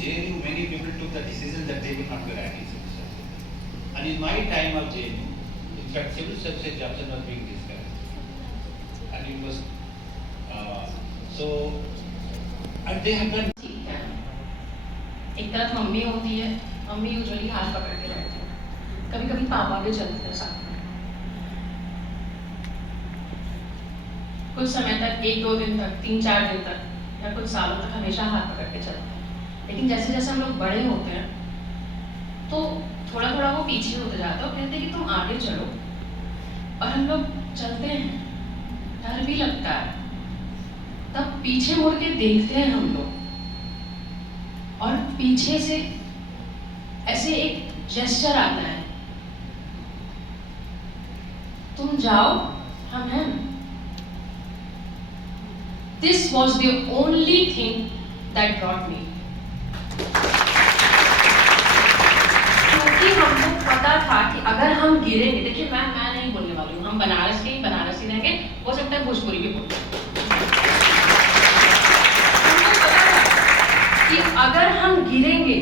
JNU, many people took the decision that they will not be writing civil service. And in my time of JNU, in fact, civil service examination was being discussed, and it was and they have done. एक तरफ mummy होती है, mummy usually हाथ पकड़ के रहती है, कभी कभी पापा भी चलते हैं साथ में। कुछ समय तक, 1-2 दिन तक, 3-4 दिन तक या कुछ सालों तक हमेशा हाथ पकड़ के चलते हैं। लेकिन जैसे जैसे हम लोग बड़े होते हैं तो थोड़ा थोड़ा वो पीछे होते जाता है और कहते हैं कि तुम आगे चलो, और हम लोग चलते हैं, डर भी लगता है, तब पीछे मुड़ के देखते हैं हम लोग, और पीछे से ऐसे एक जेस्चर आता है, तुम जाओ, हम हैं। This was the only thing that brought me. क्योंकि हमको पता था कि अगर हम गिरेंगे, देखिए मैं नहीं बोलने वाली हूँ, हम बनारस के ही बनारसी रहेंगे, हो सकता है भोजपुरी भी बोलते हैं। कि अगर हम गिरेंगे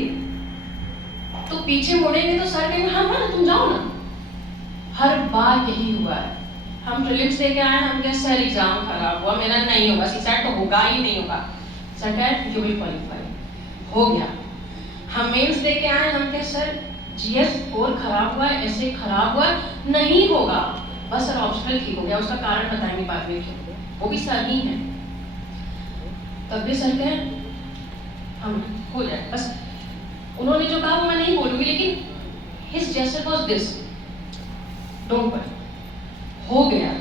तो पीछे मुड़ेंगे तो सर कहेंगे हाँ ना तुम जाओ ना। हर बार यही हुआ है। हम प्रीलिम्स देके आए, हम कहे सर एग्जाम खराब हुआ, मेरा नहीं होगा, सीसैट तो होगा ही नहीं होगा। सर कहे यू विल क्वालिफाई, हो गया। हम मेंस देके आए, हम कहे सर जीएस स्कोर खराब हुआ है, ऐसे खराब हुआ नहीं होगा, बस सर ऑप्शनल ठीक हो गया, उसका कारण बताएंगे बाद में क्यों, वो भी सर ही है। तब भी सर कहे हम हो जाए, बस उन्होंने जो कहा वो मैं नहीं बोलूंगी, लेकिन his gesture was this, don't worry, हो गया।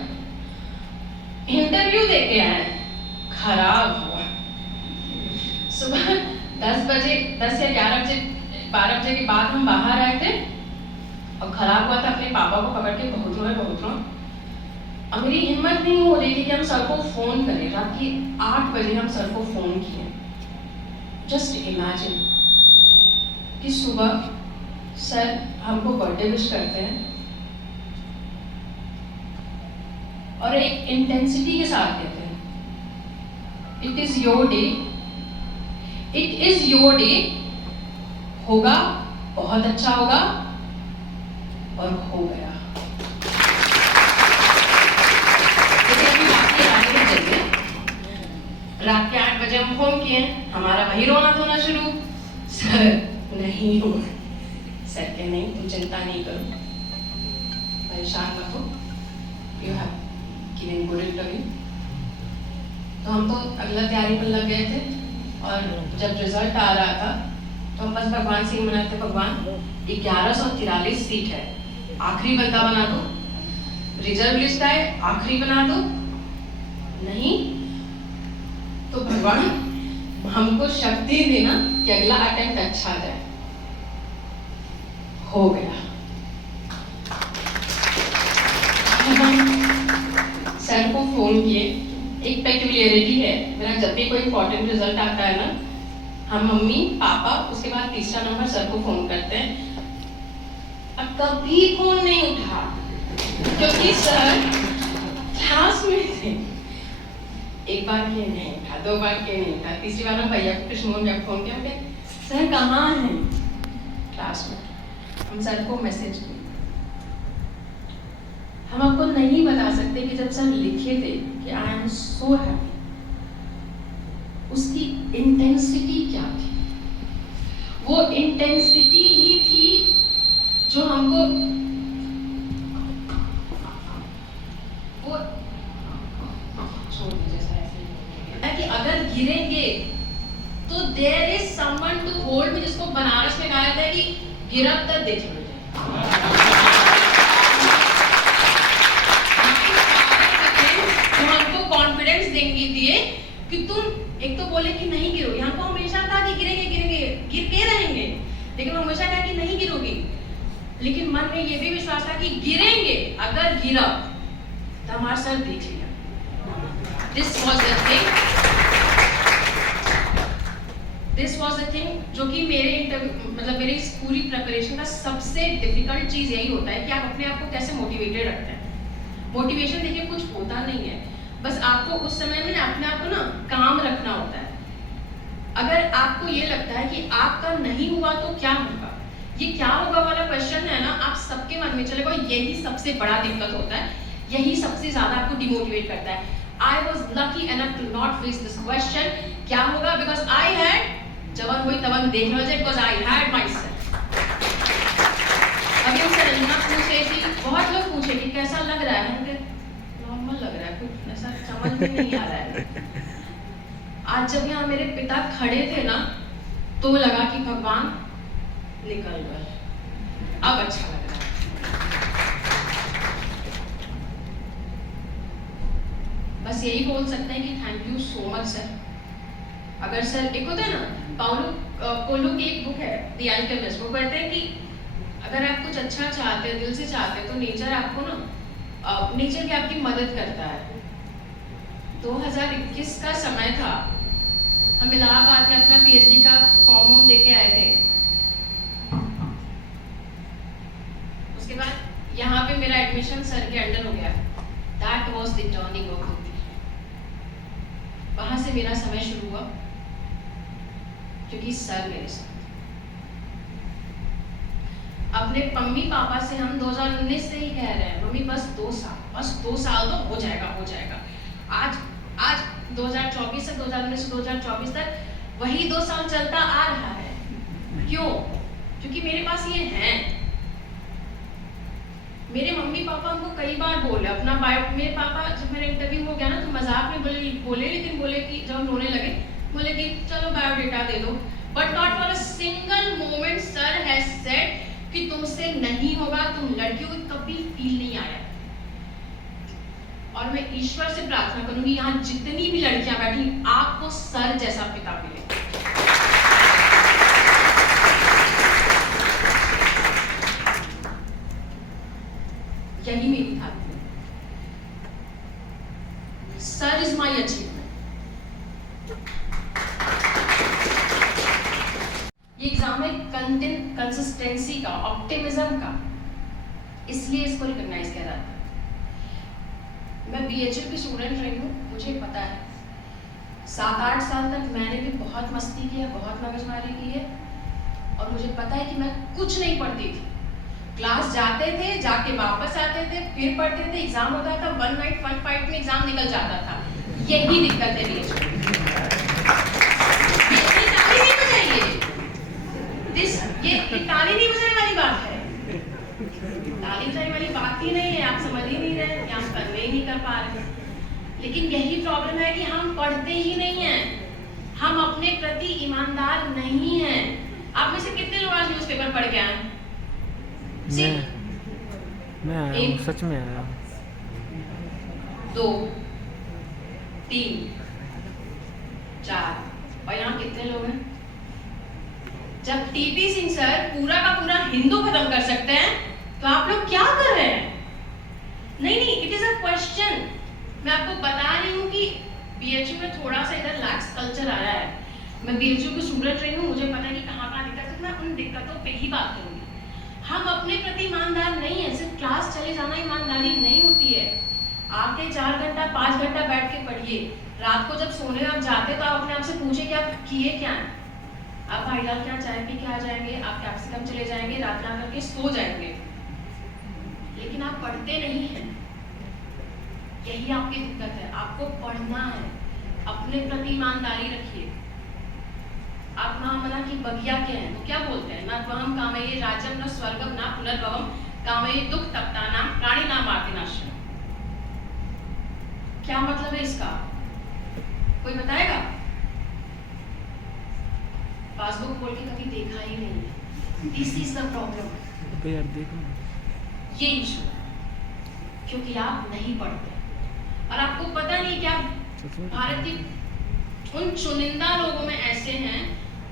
इंटरव्यू देके आए, खराब हुआ। सुबह 10 बजे, 10 या 11 बजे, 12 बजे के बाद हम बाहर आए थे और खराब हुआ था, अपने पापा को पकड़ के बहुत रो। अब मेरी हिम्मत नहीं हो रही थी कि हम सर को फोन करें। रात के 8 बजे हम सर को फोन किए। जस्ट इमेजिन कि सुबह सर हमको बर्थडे विश करते हैं और एक इंटेंसिटी के साथ कहते हैं it is your day, it is your day, होगा, बहुत अच्छा होगा, और हो गया। रात के 8 बजे हम फोन किए, हमारा वही रोना धोना शुरू, सर नहीं हो, सर के नहीं, तुम चिंता नहीं करो, परेशान मत हो, you have given good interview. तो हम तो अगला तैयारी पर लग गए थे, और जब रिजल्ट आ रहा था तो हम बस भगवान से ही मनाते, भगवान 1143 सीट है, आखिरी बंदा बना दो, रिजर्व लिस्ट आए आखिरी बना दो, नहीं तो भगवान हमको शक्ति देना कि अगला अटेम्प्ट अच्छा जाए। हो गया। सर को फोन किए। एक पेक्यूलियरिटी है मेरा, जब भी कोई इंपॉर्टेंट रिजल्ट आता है ना, हम मम्मी पापा उसके बाद तीसरा नंबर सर को फोन करते हैं। अब कभी फोन नहीं उठा क्योंकि सर क्लास में थे। एक बार के नहीं उठा, 2 बार के नहीं उठा, तीसरी बार हम भैया को कृष्ण भैया फोन किया, सर कहाँ हैं? क्लास में। हम सर को मैसेज किए। हम आपको नहीं बता सकते कि जब सर लिखे थे कि आई एम सो हैप्पी, उसकी इंटेंसिटी क्या थी। वो इंटेंसिटी ही थी जो हमको वो छोड़ दीजिए सर, ऐसे कि अगर गिरेंगे तो there is someone to hold me, जिसको बनारस में कहा था कि गिरब तक देख लो। हमको कॉन्फिडेंस देंगे दिए कि तुम एक तो बोले कि नहीं गिरोगी, हमको हमेशा था कि गिरेंगे गिरेंगे, गिर के रहेंगे, लेकिन हमेशा कहा कि नहीं गिरोगी, लेकिन मन में ये भी विश्वास था कि गिरेंगे, अगर गिरा तो हमारा सर देख लिया। दिस वॉज द थिंग जो कि मेरे मतलब मेरी इस पूरी प्रिपरेशन का सबसे डिफिकल्ट चीज यही होता है कि आप अपने आप को कैसे मोटिवेटेड रखते हैं। मोटिवेशन देखिए कुछ होता नहीं है, बस आपको उस समय में अपने आप को ना काम रखना होता है। अगर आपको ये लगता है कि आपका नहीं हुआ तो क्या होगा, ये क्या होगा वाला क्वेश्चन है ना, आप सबके मन में चलेगा, यही सबसे बड़ा दिक्कत होता है, यही सबसे ज्यादा आपको डिमोटिवेट करता है। I was lucky enough to not face this question, क्या होगा, because I had, जवन हुई तवन देख लो जे, because I had myself। अभी हमसे रंजना पूछ रही थी, बहुत लोग पूछे कि कैसा लग रहा है, हमके नॉर्मल लग रहा है, कुछ ऐसा समझ में नहीं आ रहा है। आज जब यहाँ मेरे पिता खड़े थे ना, तो लगा कि भगवान निकल गए, अब अच्छा लग रहा है। बस यही बोल सकते हैं कि thank you so much sir. अगर सर, एक होता है ना, पाउलो कोलो की एक बुक है द अल्केमिस्ट, वो कहते हैं कि अगर आप कुछ अच्छा चाहते हैं, दिल से चाहते हैं, तो नेचर आपको ना, नेचर भी आपकी मदद करता है। 2021 का समय था, हम इलाहाबाद में अपना पीएचडी का फॉर्म देके आए थे। उसके बाद यहाँ पे मेरा एडमिशन सर के अंडर हो गया। That was the turning of the day. वहां से मेरा समय शुरू हुआ, क्योंकि सर मेरे साथ। अपने मम्मी पापा से हम 2019 से ही कह रहे हैं, मम्मी बस 2 साल तो हो जाएगा। आज 2024 से 2019 से 2024 तक वही 2 साल चलता आ रहा है। क्यों? क्योंकि मेरे पास ये है। मेरे मम्मी पापा हमको कई बार बोले अपना बायो, मेरे पापा जब मेरा इंटरव्यू हो गया ना, तो मजाक में बोले लेकिन बोले कि जब हम रोने लगे, बोले कि चलो बायोडेटा दे दो, but not for a single moment sir has said कि तुमसे नहीं होगा, तुम लड़कियों को कभी फील नहीं आया। और मैं ईश्वर से प्रार्थना करूंगी, यहाँ जितनी भी लड़कियां बैठी, आपको सर जैसा पिता मिले। यही मेरी था। Sir is my achievement. ये एग्जाम है कंटेंट, कंसिस्टेंसी का, ऑप्टिमिज्म का, इसलिए इसको रिकॉग्नाइज किया जाता है। मैं बीएचयू की स्टूडेंट रही हूँ, मुझे पता है 7-8 साल तक मैंने भी बहुत मस्ती की है, बहुत मगजमारी की है, और मुझे पता है कि मैं कुछ नहीं पढ़ती थी। क्लास जाते थे, जाके वापस आते थे, फिर पढ़ते थे, एग्जाम होता था, 1 नाइट फन फाइट में एग्जाम निकल जाता था। यही दिक्कत है बीएचयू। ये ताली नहीं बजाने वाली बात है, ताली बजाने वाली बात ही नहीं है, आप समझ ही नहीं रहे, या हम करने ही नहीं कर पा रहे। लेकिन यही प्रॉब्लम है कि हम पढ़ते ही नहीं हैं, हम अपने प्रति ईमानदार नहीं हैं। आप में से कितने लोग आज न्यूज़पेपर पढ़ के आए? मैं आया हूँ, सच में आया हूँ। 2, 3, 4, और यहाँ कितने लोग हैं? जब टीपी सिंह सर पूरा का पूरा हिंदू खत्म कर सकते हैं, तो आप लोग क्या कर रहे हैं? नहीं, इट इज अ क्वेश्चन। मैं आपको बता रही हूँ कि बीएचयू में थोड़ा सा इधर लैक्स कल्चर आ रहा है। मैं बीएचयू की स्टूडेंट रही हूँ, मुझे पता है कि कहाँ दिक्कत है, मैं उन दिक्कतों पे ही बात करूँगी। हम अपने प्रति ईमानदार नहीं है, सिर्फ क्लास चले जाना ईमानदारी नहीं होती है। आके 4 घंटा 5 घंटा बैठ के पढ़िए। रात को जब सोने आप जाते तो आप अपने आप से पूछे कि आप किए क्या हैं। आप भाई लाल क्या चाय पी के आ जाएंगे, आप कैप्सिकम चले जाएंगे, रात ना करके सो जाएंगे, लेकिन आप पढ़ते नहीं हैं। यही आपकी दिक्कत है। आपको पढ़ना है, अपने प्रति ईमानदारी रखिए। आप महामना की बगिया के हैं, तो क्या बोलते हैं? न त्वहम कामये राज्यम न स्वर्गम न पुनर्भवम कामये दुख तप्तानाम प्राणी नाम आर्तिनाशनम। क्या मतलब है इसका? कोई बताएगा? पासबुक खोल के कभी देखा ही नहीं है। This is the problem. यार देखो ये इशू, क्योंकि आप नहीं पढ़ते और आपको पता नहीं क्या भारत की उन चुनिंदा लोगों में ऐसे हैं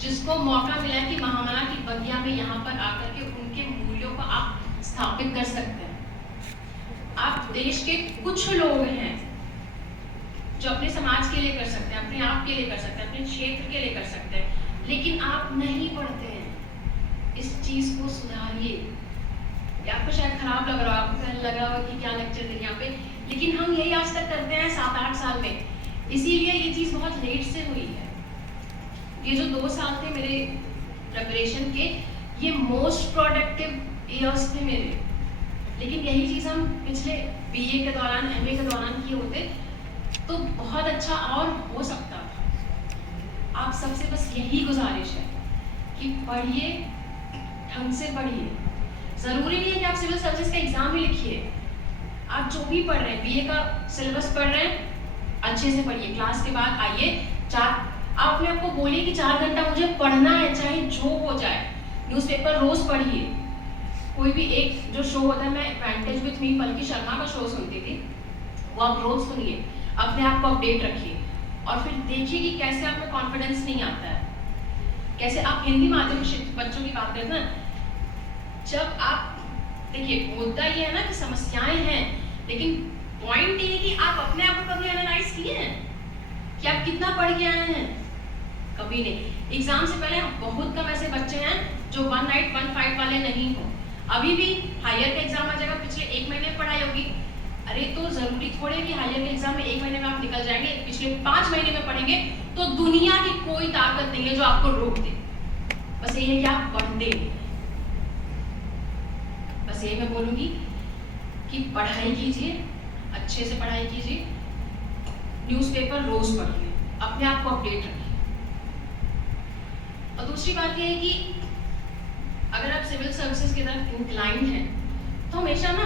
जिसको मौका मिला है कि महामना की बगिया में यहाँ पर आकर के उनके मूल्यों को आप स्थापित कर सकते हैं। आप देश के कुछ लोग हैं जो अपने समाज के लिए कर सकते हैं, अपने आप के लिए कर सकते हैं, अपने क्षेत्र के लिए कर सकते हैं, लेकिन आप नहीं पढ़ते हैं। इस चीज को सुधारिए। आपको शायद खराब लग रहा हो, आपको लग रहा हो कि क्या लेक्चर दें यहाँ पे, लेकिन हम यही आज तक करते हैं 7-8 साल में, इसीलिए ये चीज बहुत लेट से हुई है। ये जो 2 साल थे मेरे प्रिपरेशन के, ये मोस्ट प्रोडक्टिव ईयर्स थे मेरे। लेकिन यही चीज़ हम पिछले बीए के दौरान, एमए के दौरान किए होते तो बहुत अच्छा और हो सकता था। आप सबसे बस यही गुजारिश है कि पढ़िए, ढंग से पढ़िए। ज़रूरी नहीं है कि आप सिविल सर्विसेज का एग्ज़ाम ही लिखिए। आप जो भी पढ़ रहे हैं, बीए का सिलेबस पढ़ रहे हैं, अच्छे से पढ़िए। क्लास के बाद आइए, आप अपने आप को बोलिए कि 4 घंटा मुझे पढ़ना है, चाहे जो हो जाए। न्यूज़पेपर रोज़ पढ़िए। कोई भी एक जो शो होता है, मैं एडवांटेज विथ मी पलकी शर्मा का शो सुनती थी, वो आप रोज़ सुनिए, अपने आप को अपडेट रखिए और फिर देखिए कि कैसे आप में कॉन्फिडेंस नहीं आता है। कैसे आप हिंदी माध्यम के बच्चों की बात करते हैं, जब आप देखिए, मुद्दा ये है ना कि समस्याएं हैं, लेकिन पॉइंट ये है कि आप अपने आप को कभी एनालाइज किए हैं कि आप कितना पढ़ के आए हैं? कभी नहीं। एग्जाम से पहले बहुत कम ऐसे बच्चे हैं जो 1 नाइट 1 फाइट वाले नहीं हो। अभी भी हायर का एग्जाम आ जाएगा, पिछले 1 महीने में पढ़ाई होगी। अरे तो जरूरी थोड़े कि हायर के एग्जाम में 1 महीने में आप निकल जाएंगे। पिछले 5 महीने में पढ़ेंगे तो दुनिया की कोई ताकत नहीं है जो आपको रोक दे। बस ये है कि आप पढ़ते हैं। बस ये मैं बोलूंगी कि पढ़ाई कीजिए, अच्छे से पढ़ाई कीजिए, न्यूज़पेपर रोज पढ़िए, अपने आप को अपडेट रखिए। और दूसरी बात यह है कि अगर आप सिविल सर्विसेज की तरफ इंक्लाइंड हैं तो हमेशा ना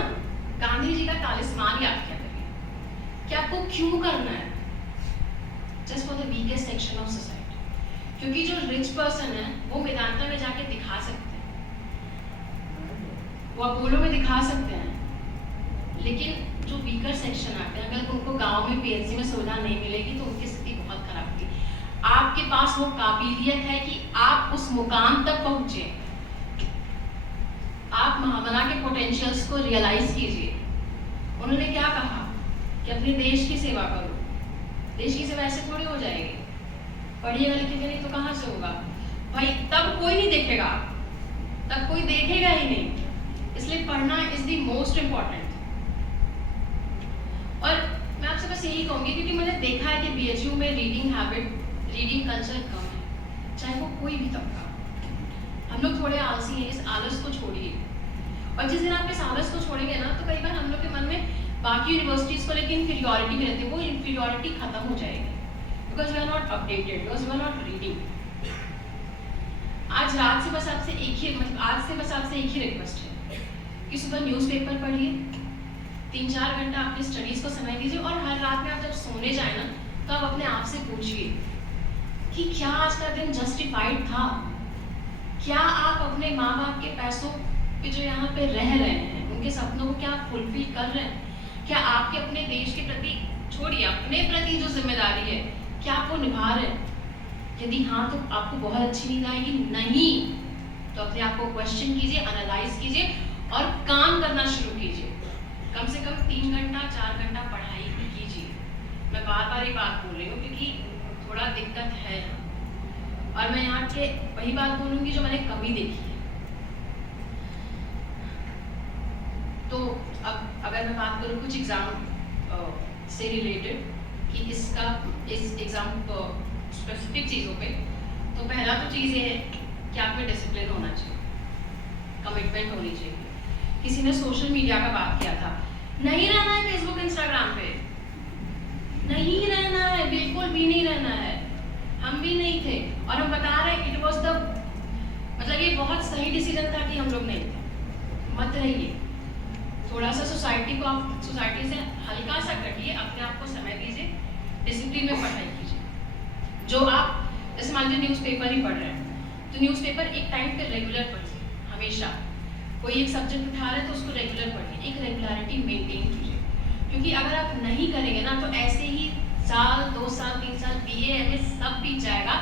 गांधी जी का तालिस्मान याद किया करिए कि आपको क्यों करना है। Just for the weakest section of society. क्योंकि जो रिच पर्सन है वो मेदांता में जाके दिखा सकते हैं, वो अपोलो में दिखा सकते हैं, लेकिन जो वीकर सेक्शन आते हैं, अगर उनको गांव में पीएचसी में सुविधा नहीं मिलेगी तो उनकी स्थिति बहुत खराब होगी। आपके पास वो काबिलियत है कि आप उस मुकाम तक पहुंचे। आप महामना के पोटेंशियल्स को रियलाइज कीजिए। उन्होंने क्या कहा कि अपने देश की सेवा करो। देश की सेवा ऐसे थोड़ी हो जाएगी, पढ़िएगा लिखिएगा नहीं तो कहाँ से होगा भाई? तब कोई नहीं देखेगा, तब कोई देखेगा ही नहीं। इसलिए पढ़ना इज द मोस्ट इम्पॉर्टेंट। और मैं आपसे बस यही कहूंगी, क्योंकि मैंने देखा है कि बीएचयू में रीडिंग हैबिट, रीडिंग कल्चर कम है, चाहे वो कोई भी तबका। हम लोग थोड़े आलसी हैं, इस आलस को छोड़िए। और जिस दिन आप इस आलस को छोड़ेंगे ना, तो कई बार हम लोग के मन में बाकी यूनिवर्सिटीज को लेकिन इंफीरियॉरिटी भी रहती है, वो इंफीरियॉरिटी खत्म हो जाएगी, because we are not updated, because we are not reading. आज रात से बस आपसे एक ही आज से बस आपसे एक ही रिक्वेस्ट है कि सुबह न्यूज़पेपर पढ़िए, 3-4 घंटा अपनी स्टडीज को समय दीजिए, और हर रात में आप जब सोने जाए ना तो आप अपने आप से पूछिए कि क्या आज का दिन जस्टिफाइड था? क्या आप अपने माँ बाप के पैसों पे जो यहाँ पे रह रहे हैं, उनके सपनों को क्या आप फुलफिल कर रहे हैं? क्या आपके अपने देश के प्रति, छोड़िए अपने प्रति जो जिम्मेदारी है, क्या आप वो निभा रहे हैं? यदि हाँ तो आपको बहुत अच्छी नींद आएगी, नहीं तो अपने आप को क्वेश्चन कीजिए, एनालाइज कीजिए और काम करना शुरू कीजिए। कम से कम 3 घंटा 4 घंटा पढ़ाई कीजिए। मैं बार बार ये बात बोल रही हूँ क्योंकि थोड़ा दिक्कत है, और मैं यहाँ के वही बात बोलूँगी जो मैंने कभी देखी है। तो अब अगर मैं बात करूँ कुछ एग्ज़ाम से रिलेटेड कि इस एग्ज़ाम स्पेसिफिक चीज़ों पे, तो पहला तो चीज़ ये है कि आप में डिसिप्लिन होना चाहिए, कमिटमेंट होनी चाहिए। किसी ने सोशल मीडिया का बात किया था, नहीं रहना है फेसबुक इंस्टाग्राम पे, नहीं रहना है, बिल्कुल भी नहीं रहना है। हम भी नहीं थे और हम बता रहे हैं इट वाज द, मतलब ये बहुत सही डिसीजन था कि हम लोग नहीं थे। मत रहिए, थोड़ा सा सोसाइटी से हल्का सा कटिए, अपने आप को समय दीजिए, डिसिप्लिन में पढ़ाई कीजिए। जो आप जैसे मान लीजिए न्यूज़पेपर ही पढ़ रहे हैं तो न्यूज़पेपर एक टाइम पे रेगुलर पढ़िए। हमेशा कोई एक सब्जेक्ट उठा रहे हैं तो उसको रेगुलर पढ़िए, एक रेगुलरिटी मेंटेन कीजिए। क्योंकि अगर आप नहीं करेंगे ना तो ऐसे ही साल 2 साल 3 साल बीए एमए सब बीत जाएगा।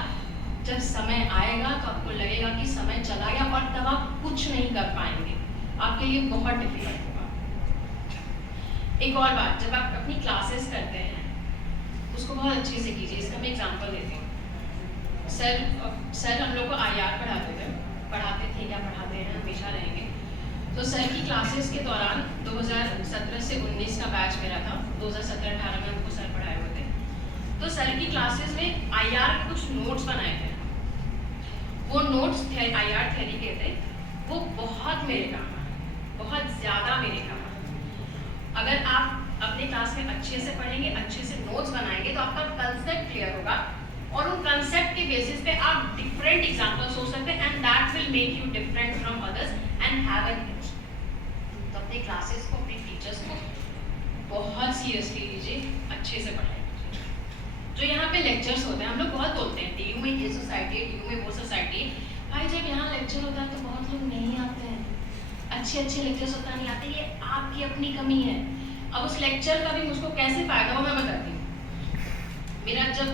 जब समय आएगा तो आपको लगेगा कि समय चला गया और तब आप कुछ नहीं कर पाएंगे, आपके लिए बहुत डिफिकल्ट होगा। एक और बात, जब आप अपनी क्लासेस करते हैं उसको बहुत अच्छे से कीजिए। इसका मैं एग्जांपल देती हूँ। सर हम लोग को आईआर पढ़ाते थे क्या पढ़ाते हैं, हमेशा रहेंगे। तो सर की क्लासेस के दौरान 2017 से 19 का बैच मेरा था, 2017-18 में हमको सर पढ़ाए हुए थे। तो सर की क्लासेस में आईआर के कुछ नोट्स बनाए थे वो नोट्स IR थ्योरी के थे, वो बहुत मेरे काम आए, बहुत ज़्यादा मेरे काम आए। अगर आप अपने क्लास में अच्छे से पढ़ेंगे, अच्छे से नोट्स बनाएंगे तो आपका कंसेप्ट क्लियर होगा और उन कंसेप्ट के बेसिस पे आप डिफरेंट एग्जांपल्स हो सकते हैं and that will make you different from others and have an edge. तो अपने क्लासेस को, अपने टीचर्स को बहुत सीरियसली लीजिए, अच्छे से पढ़ाइए। जो यहाँ पे लेक्चर्स होते हैं, हम लोग बहुत बोलते हैं DU में ये सोसाइटी है, DU में वो सोसाइटी है। भाई जब यहाँ लेक्चर होता है तो बहुत लोग नहीं आते हैं, अच्छे अच्छे लेक्चर्स होता नहीं आते, ये आपकी अपनी कमी है। अब उस लेक्चर का भी मुझको कैसे फायदा हो मैं बताती हूँ। मेरा जब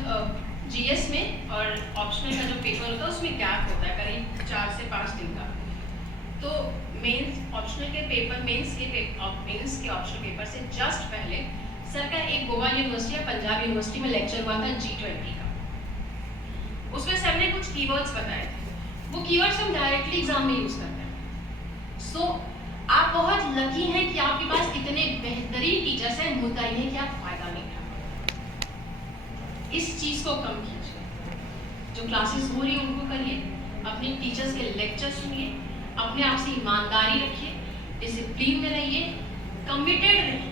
GS में और ऑप्शनल का जो पेपर होता है उसमें गैप होता है करीब 4 से 5 दिन का। तो मेंस ऑप्शनल के पेपर, मेंस के ऑप्शनल पेपर से जस्ट पहले सर का एक गोवा यूनिवर्सिटी या पंजाब यूनिवर्सिटी में लेक्चर हुआ था G20 का। उसमें सर ने कुछ कीवर्ड्स बताए थे, वो कीवर्ड्स हम डायरेक्टली एग्जाम में यूज करते हैं। सो आप बहुत लकी हैं कि आपके पास इतने बेहतरीन टीचर्स हैं, मुद्दा ये है कि आप फायदा नहीं उठा पाते। इस चीज को कम कीजिए, जो क्लासेस हो रही है उनको करिए, अपने टीचर्स के लेक्चर सुनिए, अपने आप से ईमानदारी रखिए, डिसिप्लिन में रहिए, कमिटेड रहिए,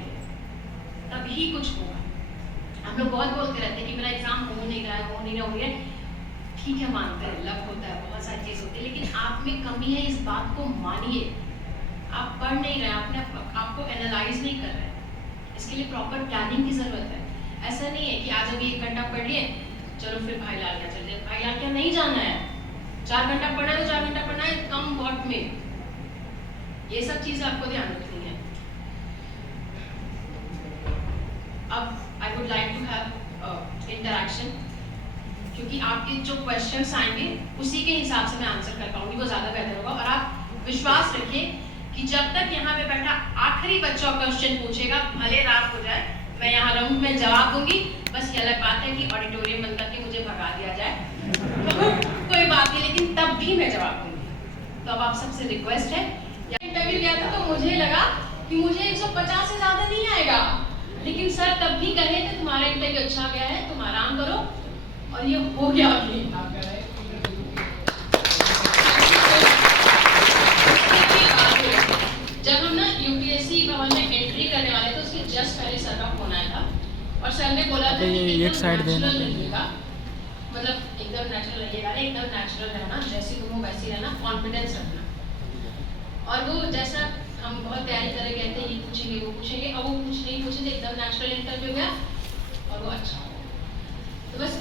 तभी कुछ होगा। हम लोग बहुत बोलते रहते हैं कि मेरा एग्जाम हो नहीं रहा है, ठीक है मानते हैं, लक होता है, बहुत सारी चीज़ होती है, लेकिन आप में कमी है, इस बात को मानिए। आप पढ़ नहीं रहे, अपने आपको एनालाइज नहीं कर रहे, इसके लिए प्रॉपर प्लानिंग की जरूरत है। ऐसा नहीं है कि आज अभी 1 घंटा पढ़ लिए, चलो फिर भाई लाल क्या चल जाए, भाई लाल क्या नहीं जाना है, 4 घंटा पढ़ना है तो 4 घंटा पढ़ना है, कम वक्त में। ये सब चीज़ें आपको ध्यान रखनी है। अब I would like to have interaction, क्योंकि आपके जो क्वेश्चंस आएंगे उसी के हिसाब से मैं आंसर कर पाऊंगी, वो ज़्यादा बेहतर होगा। और आप विश्वास रखिए कि जब तक यहाँ पे बैठा आखिरी बच्चा क्वेश्चन पूछेगा, भले रात हो जाए, मैं यहाँ रहूँ, मैं जवाब दूंगी। बस ये अलग बात है कि ऑडिटोरियम बंद करके मुझे भगा दिया जाए तो कोई बात नहीं, लेकिन तब भी मैं जवाब दूंगी। तो अब आप सबसे रिक्वेस्ट है, इंटरव्यू गया था तो मुझे लगा कि मुझे 150 से ज़्यादा नहीं आएगा, लेकिन सर तब भी कहे थे तुम्हारा इंटरव्यू अच्छा गया है, तुम आराम करो, और ये हो गया भी। जब हम ना UPSC भवन में एंट्री करने वाले थे, उसके जस्ट पहले सर का फोन आया था और सर ने बोला था कि एकदम नेचुरल रहिएगा, मतलब एकदम नेचुरल रहिएगा, एकदम नेचुरल रहना, जैसे तुम हो वैसे रहना, कॉन्फिडेंस रखना। और वो जैसा हम बहुत तैयारी करे गए थे, ये पूछेंगे वो पूछेंगे, और वो कुछ नहीं पूछे थे, एकदम नेचुरल इंटरव्यू गया और वो अच्छा हो। तो बस